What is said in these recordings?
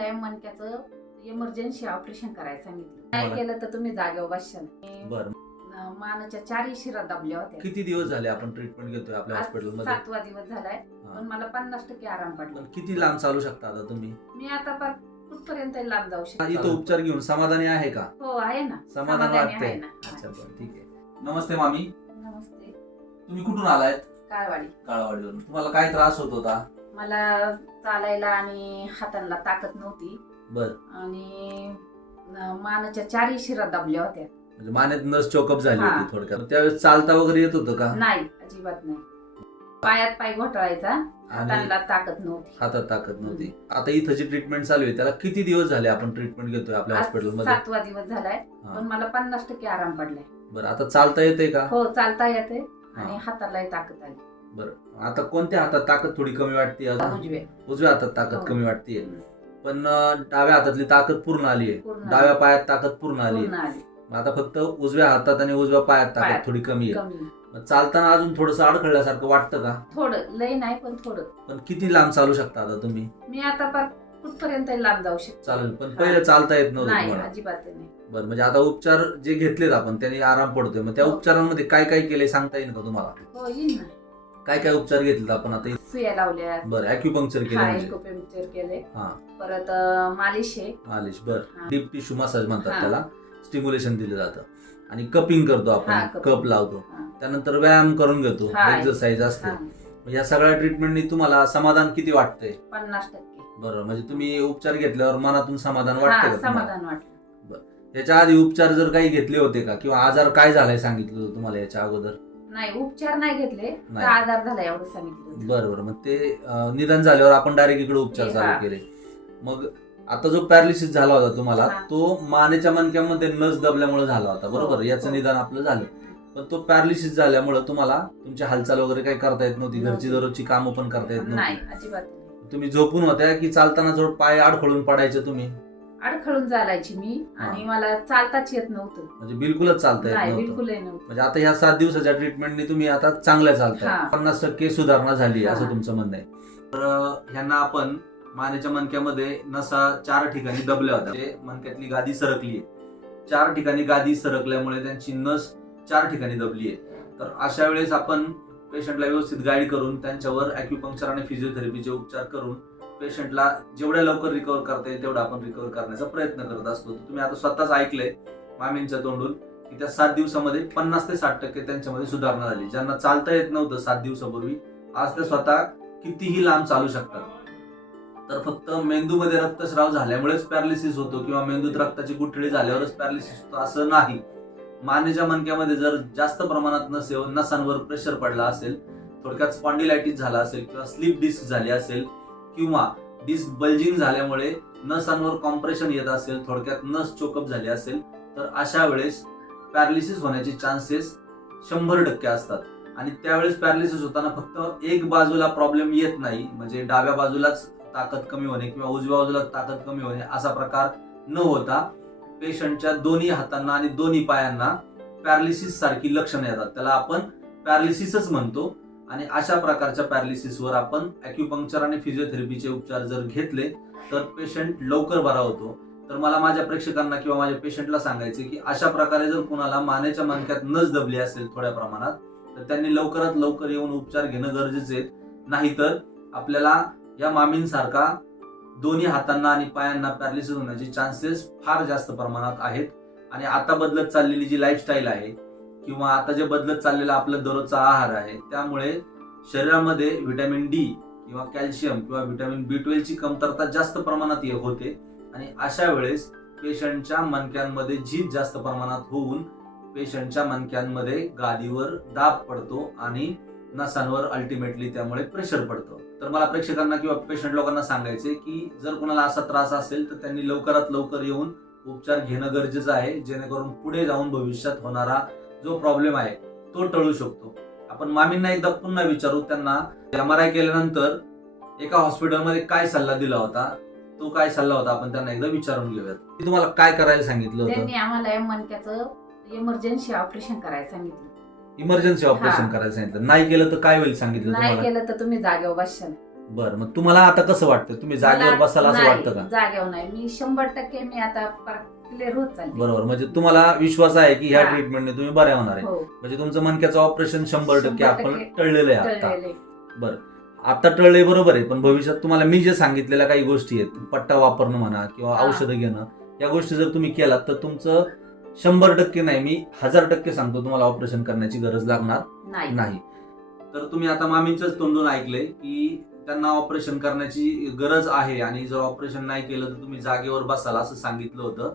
आम्हाला मणक्याचं emergency operation करायला सांगितलं. काय मला- केलं तर तुम्ही जागेवर बसशाल बर. अं, मानाच्या चारही शिरा दाबल्या होत्या. किती दिवस झाले आपण ट्रीटमेंट घेतोय आपल्या आज हॉस्पिटलमध्ये सातवा दिवस झालाय. पण मला पन्नास टक्के आराम पडला. पण किती लांब चालू शकता आता तुम्ही? मी आता पर कुठपर्यंत लांब जाऊ शकतो इथं उपचार घेऊन समाधानी आहे का? हो आहे ना. समाधान समाधानी? आहे ना. हा. अच्छा बरं ठीक आहे. नमस्ते मामी. नमस्ते. तुम्ही कुठून आलायत? काळवाडी. काळवाडीवरून. तुम्हाला काय त्रास होत होता? मला चालायला आणि हातांना ताकद नव्हती. बर. आणि मानाच्या चारही शिरा दाबल्या होत्या. म्हणजे मानेत नस चोकअप झाली हा. होती थोडक्यात. त्यावेळेस चालता वगैरे येत होतं का? नाही अजिबात नाही. पायात पाय घोटाळायचा. आणि हातांना ताकद नव्हती. हातात ताकद नव्हती. आता इथं जी ट्रीटमेंट चालू आहे. त्याला किती दिवस झाले आपण ट्रीटमेंट घेतोय आपल्या आज हॉस्पिटलमध्ये सातवा दिवस झालाय. हा. पण मला पन्नास टक्के आराम पडलाय. बरं आता चालता येते का? हो चालता येते आणि. हातालाही ताकद आली. बरं. आता कोणत्या हातात ताकद थोडी कमी वाटते? आता उजवे उजव्या हातात ताकद हो. कमी वाटते. पण अं, डाव्या हातातली ताकद पूर्ण आली आहे. पूर्ण डाव्या पायात ताकद पूर्ण आली पूर्ण आहे आली आता फक्त उजव्या हातात आणि उजव्या पायात ताकद पायात. थोडी कमी आहे. कमी. मग चालताना अजून थोडस अडखळल्यासारखं वाटतं का? थोडं. लय नाही पण थोडं. पण किती लांब चालू शकता आता तुम्ही? मी आता पर कुठपर्यंत लांब जाऊ शकतो. चालेल पण. पहिलं चालता येत नव्हतं नाही तुम्हाला. अजिबात नाही. बरं म्हणजे आता उपचार जे घेतलेत आपण त्यांनी आराम पडतोय. मग त्या हो. उपचारांमध्ये काय काय केले सांगता येईल का तुम्हाला? हो येईल ना. काय काय उपचार घेतलेत आपण आता? सुया लावल्या बरं अॅक्युपंक्चर केलं हा म्हणजे? केले हा. परत अं, मालिश आहे. मालिश बर. हा. डीप टिश्यू मसाज म्हणतात हा. त्याला. स्टिम्युलेशन दिलं जातं. आणि कपिंग करतो हा, आपण cupping. कप लावतो. हा. त्यानंतर व्यायाम करून घेतो. हा. एक्सरसाइज असते. हा, या सगळ्या ट्रीटमेंटनी तुम्हाला समाधान किती वाटतंय? पन्नास टक्के. बरं म्हणजे तुम्ही उपचार घेतल्यावर मनातून समाधान हा वाटतंय का तुम्हाला? समाधान वाटलं याच्या आधी उपचार जर काही घेतले होते का? किंवा आजार काय झालाय सांगितलं होतं तुम्हाला याच्या अगोदर? नाही उपचार नाही घेतले तर नाही. आजार झाला एवढं सांगितलं होतं. बरं बरं मग ते अं, निधन झाल्यावर आपण डायरेक्ट इकडे उपचार हा. चालू केले मग आता जो पॅरालिसिस झाला होता तुम्हाला हा. तो मानेच्या मणक्यामध्ये नस दबल्यामुळे झाला होता बरोबर हो, याचं हो. निदान आपलं झालं पण तो पॅरालिसिस झाल्यामुळे तुम्हाला तुमची हालचाल वगैरे काही करता येत नव्हती घरची. दररोजची कामं पण करता येत नाही नव्हती अजिबात नाही. तुम्ही झोपून होत्या की चालताना जोड पाय अडखळून पडायचे तुम्ही अडखळून चालायची मी आणि मला चालताच येत नव्हतं. म्हणजे बिलकुलच चालता येत नाही नव्हतं. बिलकुलही नव्हतं. म्हणजे आता ह्या सात दिवसाच्या ट्रीटमेंटने तुम्ही आता चांगल्या चालताय. हा. पन्नास टक्के सुधारणा झाली आहे, असं हा. तुमचं म्हणणं आहे. तर अं, ह्यांना आपण मानेच्या मणक्यामध्ये नसा चार ठिकाणी दबल्या होत्या. म्हणजे मणक्यातली गादी सरकली आहे. चार ठिकाणी गादी सरकल्यामुळे त्यांची नस चार ठिकाणी दबली आहे. तर अशा वेळेस आपण पेशंटला व्यवस्थित गाईड करून त्यांच्यावर अॅक्युपंक्चर आणि फिजिओथेरपीचे उपचार करून पेशंटला जेवढ्या लवकर रिकवर करता येईल तेवढा आपण रिकवर करण्याचा प्रयत्न करत असतो. तुम्ही आता स्वतःच ऐकलंय मामींच्या तोंडून की त्या सात दिवसामध्ये पन्नास ते साठ टक्के त्यांच्यामध्ये सुधारणा झाली. ज्यांना चालता येत नव्हतं सात दिवसापूर्वी आज ते स्वतः कितीही लांब चालू शकतात. तर फक्त मेंदूमध्ये रक्तस्राव झाल्यामुळेच पॅरालिसिस होतो किंवा मेंदूत रक्ताची गुठळी झाल्यावरच पॅरालिसिस होतो असं नाही. मानेच्या मणक्यामध्ये जर जास्त प्रमाणात नसेल नसांवर प्रेशर पडला असेल थोडक्यात स्पॉन्डिलायटिस झाला असेल किंवा स्लीप डिस्क झाली असेल किंवा डिस्क बल्जिंग झाल्यामुळे नसांवर कॉम्प्रेशन येत असेल थोडक्यात नस चोकअप झाली असेल तर अशा वेळेस पॅरालिसिस होण्याचे चान्सेस शंभर टक्के असतात. आणि त्यावेळेस पॅरालिसिस होताना फक्त एक बाजूला प्रॉब्लेम येत नाही म्हणजे डाव्या बाजूलाच ताकद कमी होणे किंवा उजव्या बाजूला ताकद कमी होणे असा प्रकार न होता पेशंटच्या दोन्ही हातांना आणि दोन्ही पायांना पॅरालिसिस सारखी लक्षणं येतात. त्याला आपण पॅरालिसिसच म्हणतो. आणि अशा प्रकारच्या पॅरालिसिसवर आपण अॅक्युपंक्चर आणि फिजिओथेरपीचे उपचार जर घेतले तर पेशंट लवकर बरा होतो. तर मला माझ्या प्रेक्षकांना किंवा माझ्या पेशंटला सांगायचे की अशा प्रकारे जर कुणाला मानेच्या मणक्यात नस दबली असेल थोड्या प्रमाणात तर त्यांनी लवकरात लवकर येऊन उपचार घेणं गरजेचे आहे. नाहीतर आपल्याला या मामींसारखा दोन्ही हातांना आणि पायांना पॅरालिसिस होण्याचे चान्सेस फार जास्त प्रमाणात आहेत. आणि आता बदलत चाललेली जी लाईफस्टाईल आहे किंवा आता जे बदलत चाललेला आपला दररोजचा आहार आहे त्यामुळे शरीरामध्ये व्हिटॅमिन डी किंवा कॅल्शियम किंवा व्हिटॅमिन बी ट्वेल्वची कमतरता जास्त प्रमाणात होते. आणि अशा वेळेस पेशंटच्या मणक्यांमध्ये झीज जास्त प्रमाणात होऊन पेशंटच्या मणक्यांमध्ये गादीवर दाब पडतो आणि नसांवर अल्टिमेटली त्यामुळे प्रेशर पडतं. तर मला प्रेक्षकांना किंवा पेशंट लोकांना सांगायचे की जर कोणाला असा त्रास असेल तर त्यांनी लवकरात लवकर येऊन उपचार घेणं गरजेचं आहे जेणेकरून पुढे जाऊन भविष्यात होणारा जो प्रॉब्लेम आहे तो टळू शकतो. आपण मामींना एकदा पुन्हा विचारू त्यांना एम आर आय केल्यानंतर एका हॉस्पिटलमध्ये काय सल्ला दिला होता? तो काय सल्ला होता? आपण त्यांना एकदा विचारून घेऊयात. मी तुम्हाला काय करायला सांगितलं होतं? त्यांनी आम्हाला मणक्याचं इमर्जन्सी ऑपरेशन करायला सांगितलं. इमर्जन्सी ऑपरेशन हा. करायला सांगितलं. नाही केलं तर काय होईल सांगितलं नाही तुम्हाला? केलं तर तुम्ही जागेवर बसशाल. बरं मग तुम्हाला आता कसं वाटतं? तुम्ही जागेवर मला- बसाल असं नाही, वाटतं का? जागेवर नाही. मी शंभर टक्के मी आता क्लिअर होत चालली. बरोबर म्हणजे तुम्हाला विश्वास आहे की ह्या हा. ट्रीटमेंटने तुम्ही बऱ्या होणार आहे. हो. म्हणजे तुमचं मणक्याचं ऑपरेशन शंभर टक्के 100% आपण टळलेलं आहे आता. टळलेले. आता टळले बरोबर आहे पण भविष्यात तुम्हाला मी जे सांगितलेल्या काही गोष्टी आहेत पट्टा वापरणं म्हणा किंवा हा. औषधं घेणं या गोष्टी जर तुम्ही केलात तर तुमचं शंभर टक्के नाही मी हजार टक्के सांगतो तुम्हाला ऑपरेशन करण्याची गरज लागणार नाही. नाही. तर तुम्ही आता मामींचंच तोंडून ऐकलंय की त्यांना ऑपरेशन करण्याची गरज आहे आणि जर ऑपरेशन नाही केलं तर तुम्ही जागेवर बसाल असं सांगितलं होतं.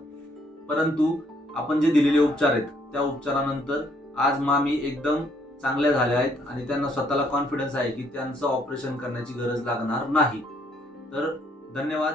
परंतु आपण जे दिलेले उपचार आहेत त्या उपचारानंतर आज मामी एकदम चांगल्या झाल्या आहेत आणि त्यांना स्वतःला कॉन्फिडन्स आहे की त्यांचं ऑपरेशन करण्याची गरज लागणार नाही. तर धन्यवाद.